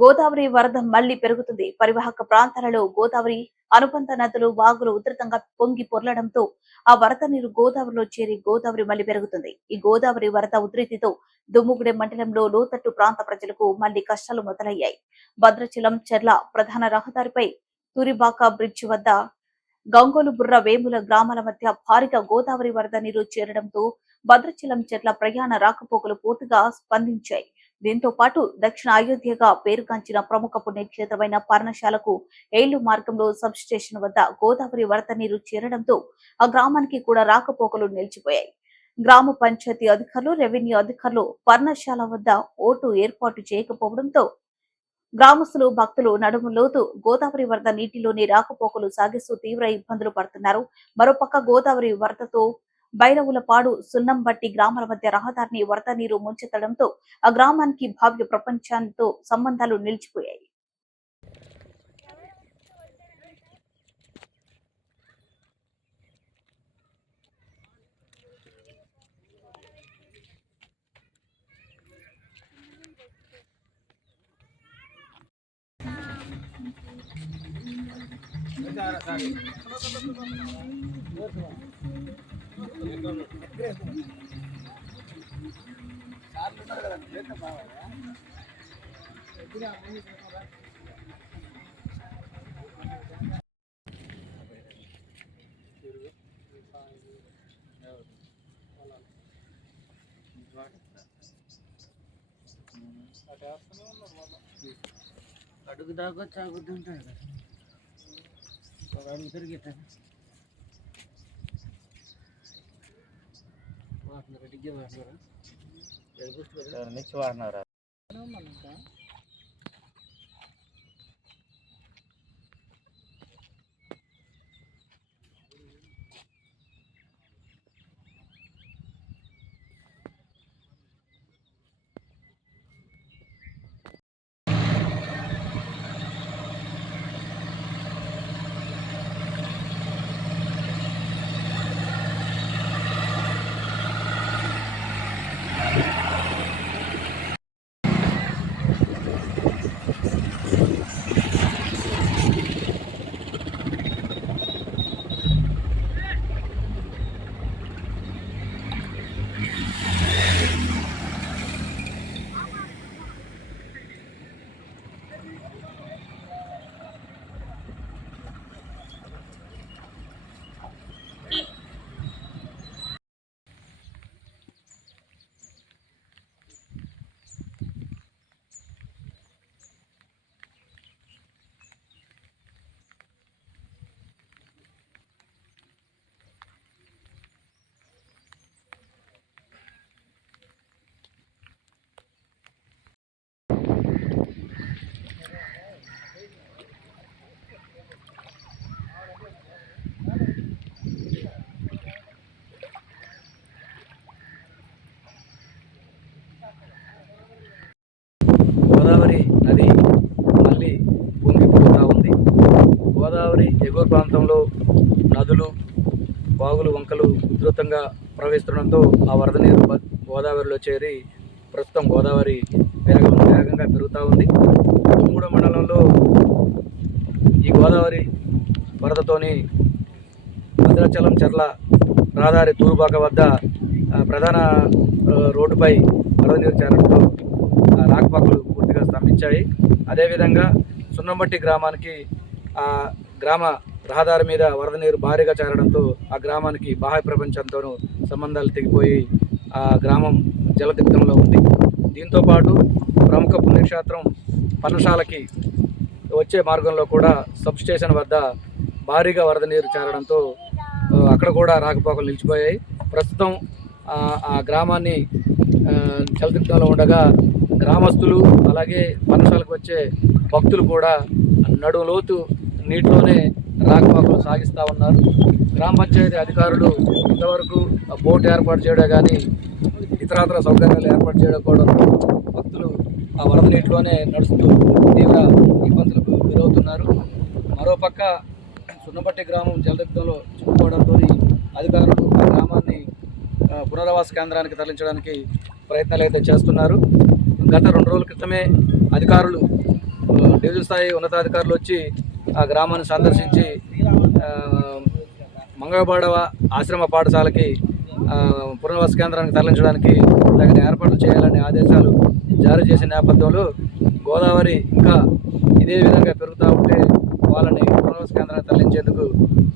గోదావరి వరద మళ్లీ పెరుగుతుంది. పరివాహక ప్రాంతాలలో గోదావరి అనుబంధ నదులు, వాగులు ఉధృతంగా పొంగి పొర్లడంతో ఆ వరద నీరు గోదావరిలో చేరి గోదావరి మళ్లీ పెరుగుతుంది. ఈ గోదావరి వరద ఉధృతితో దుమ్ముగూడెం మండలంలో లోతట్టు ప్రాంత ప్రజలకు మళ్లీ కష్టాలు మొదలయ్యాయి. భద్రాచలం చెర్ల ప్రధాన రహదారిపై తురిబాక బ్రిడ్జి వద్ద గంగోలు బుర్ర వేముల గ్రామాల మధ్య భారీగా గోదావరి వరద నీరు చేరడంతో భద్రాచలం చెట్ల ప్రయాణ రాకపోకలు పూర్తిగా స్పందించాయి. దీంతో పాటు దక్షిణ అయోధ్యగా పేరుగాంచిన ప్రముఖ పుణ్యక్షేత్రమైన పర్ణశాలకు ఏళ్లు మార్గంలో సబ్ స్టేషన్ వద్ద గోదావరి వరద నీరు చేరడంతో ఆ గ్రామానికి కూడా రాకపోకలు నిలిచిపోయాయి. గ్రామ పంచాయతీ అధికారులు, రెవెన్యూ అధికారులు పర్ణశాల వద్ద ఓటు ఏర్పాటు చేయకపోవడంతో గ్రామస్తులు, భక్తులు నడుములోతు గోదావరి వరద నీటిలోని రాకపోకలు సాగిస్తూ తీవ్ర ఇబ్బందులు పడుతున్నారు. మరోపక్క గోదావరి వరదతో బైరవులపాడు, సున్నంబట్టి గ్రామాల మధ్య రహదారిని వరద నీరు ముంచెత్తడంతో ఆ గ్రామానికి భావ్య ప్రపంచంతో సంబంధాలు నిలిచిపోయాయి. అడుగు దాకా చాగుతుంటాయి కదా, అడుగు తిరిగి వాటిని రెడ్డిగా వాడినారా, మిక్స్ వాడినారా. గోదావరి నది మళ్ళీ పొంగిపోతూ ఉంది. గోదావరి ఎగువ ప్రాంతంలో నదులు, వాగులు, వంకలు ఉధృతంగా ప్రవహిస్తుండడంతో ఆ వరద నీరు గోదావరిలో చేరి ప్రస్తుతం గోదావరి వేగంగా పెరుగుతూ ఉంది. దుమ్ముగూడెం మండలంలో ఈ గోదావరి వరదతోని భద్రాచలం చెర్ల రహదారి తూరుబాక వద్ద ప్రధాన రోడ్డుపై వరద నీరు చేరడంతో రాకపోకలు పూర్తిగా స్తంభించాయి. అదేవిధంగా సున్నంబట్టి గ్రామానికి ఆ గ్రామ రహదారి మీద వరద నీరు భారీగా చేరడంతో ఆ గ్రామానికి బాహ్య ప్రపంచంతోనూ సంబంధాలు తెగిపోయి ఆ గ్రామం జలదిగ్ధంలో ఉంది. దీంతోపాటు ప్రముఖ పుణ్యక్షేత్రం పర్ణశాలకి వచ్చే మార్గంలో కూడా సబ్ స్టేషన్ వద్ద భారీగా వరద నీరు చేరడంతో అక్కడ కూడా రాకపోకలు నిలిచిపోయాయి. ప్రస్తుతం ఆ గ్రామాన్ని జలదిగ్ధంలో ఉండగా గ్రామస్తులు, అలాగే పర్ణశాలకు వచ్చే భక్తులు కూడా నడులోతు నీటిలోనే రాకపోకలు సాగిస్తూ ఉన్నారు. గ్రామ పంచాయతీ అధికారులు ఇంతవరకు బోట్ ఏర్పాటు చేయడం కానీ ఇతరత్ర సౌకర్యాలు ఏర్పాటు చేయడం కూడా భక్తులు ఆ వరద నీటిలోనే నడుస్తూ తీవ్ర ఇబ్బందులకు గురవుతున్నారు. మరోపక్క సున్నపట్టి గ్రామం జలదిగ్ధంలో చిక్కుకోవడంతో అధికారులు ఆ గ్రామాన్ని పునరావాస కేంద్రానికి తరలించడానికి ప్రయత్నాలు అయితే చేస్తున్నారు. గత 2 రోజుల క్రితమే అధికారులు డివిజన్ స్థాయి ఉన్నతాధికారులు వచ్చి ఆ గ్రామాన్ని సందర్శించి మంగళబాడవ ఆశ్రమ పాఠశాలకి పునర్వాస కేంద్రానికి తరలించడానికి తగిన ఏర్పాట్లు చేయాలని ఆదేశాలు జారీ చేసిన నేపథ్యంలో గోదావరి ఇంకా ఇదే విధంగా పెరుగుతూ ఉంటే వాళ్ళని పునర్వాస కేంద్రానికి తరలించేందుకు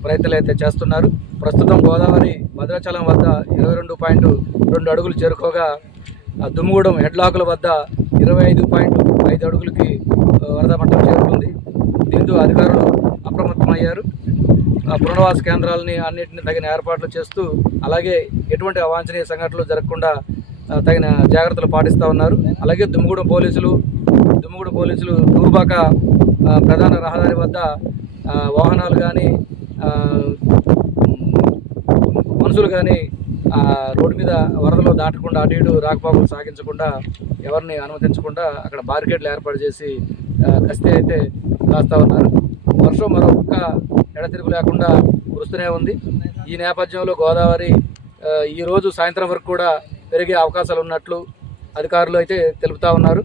ప్రయత్నాలు అయితే చేస్తున్నారు. ప్రస్తుతం గోదావరి భద్రాచలం వద్ద 22.2 అడుగులు చేరుకోగా దుమ్ముగూడెం హెడ్లాకుల వద్ద 25.5 అడుగులకి వరద మట్టం చేరుకుంది. దీంతో అధికారులు అప్రమత్తమయ్యారు. పునర్వాస కేంద్రాలని అన్నింటినీ తగిన ఏర్పాట్లు చేస్తూ అలాగే ఎటువంటి అవాంఛనీయ సంఘటనలు జరగకుండా తగిన జాగ్రత్తలు పాటిస్తూ ఉన్నారు. అలాగే దుమ్ముగూడెం పోలీసులు దూర్బాక ప్రధాన రహదారి వద్ద వాహనాలు కానీ మనుషులు కానీ రోడ్డు మీద వరదలో దాటకుండా అటు ఇటు రాకపోకలు సాగించకుండా ఎవరిని అనుమతించకుండా అక్కడ బారికేడ్లు ఏర్పాటు చేసి గస్తీ అయితే కాస్తూ ఉన్నారు. వర్షం మరొక ఎడతెరిపి లేకుండా కురుస్తూనే ఉంది. ఈ నేపథ్యంలో గోదావరి ఈరోజు సాయంత్రం వరకు కూడా పెరిగే అవకాశాలు ఉన్నట్లు అధికారులు అయితే తెలుపుతూ ఉన్నారు.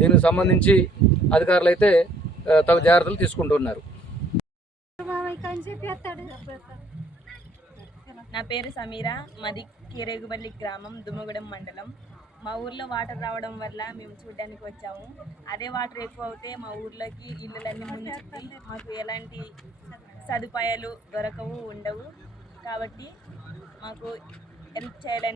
దీనికి సంబంధించి అధికారులు అయితే తగు జాగ్రత్తలు తీసుకుంటున్నారు. నా పేరు సమీరా, మాది కేరేగుబల్లి గ్రామం, దుమ్మగూడెం మండలం. మా ఊర్లో వాటర్ రావడం వల్ల మేము చూడడానికి వచ్చాము. అదే వాటర్ ఎక్కువ అవుతే మా ఊర్లోకి ఇళ్ళలన్నీ ముంచుద్ది, మాకు ఎలాంటి సదుపాయాలు ఉండవు. కాబట్టి మాకు హెల్ప్ చేయాలని